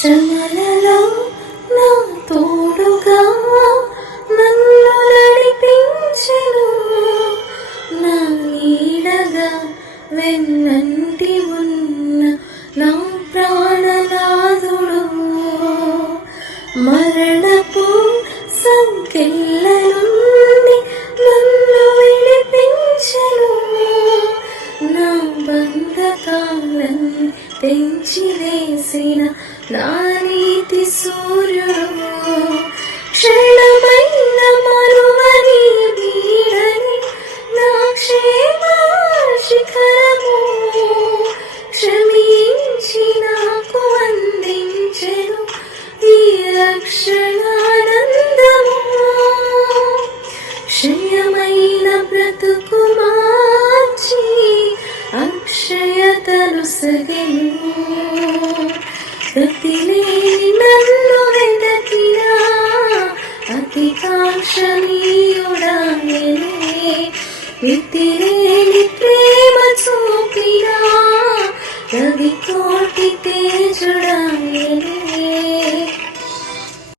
శ్రమలలో నా తోడుగా నన్ను నడిపించెను, నా నీడగా వెన్నంటి ఉన్న నా ప్రాణనాథుడు. మరణపు సంకెళ్ళ నుండి నన్ను విడిపించెను, నా బంధకాలను తెంచివేసిన నా నీతి సూర్యుడు. క్షణమైన మరువని వీడని నా క్షేమ శిఖరము, క్షమించి నాకు అందించెను ఈ రక్షణానందము. క్షయమైన బ్రతుకు మార్చి అక్షయతను సగెను, ప్రతిలేని నన్ను వెదకినా అతికాంక్షణీయుడాయనే, మితిలేని ప్రేమ చూపినా రవి కోటి తేజుడాయనే.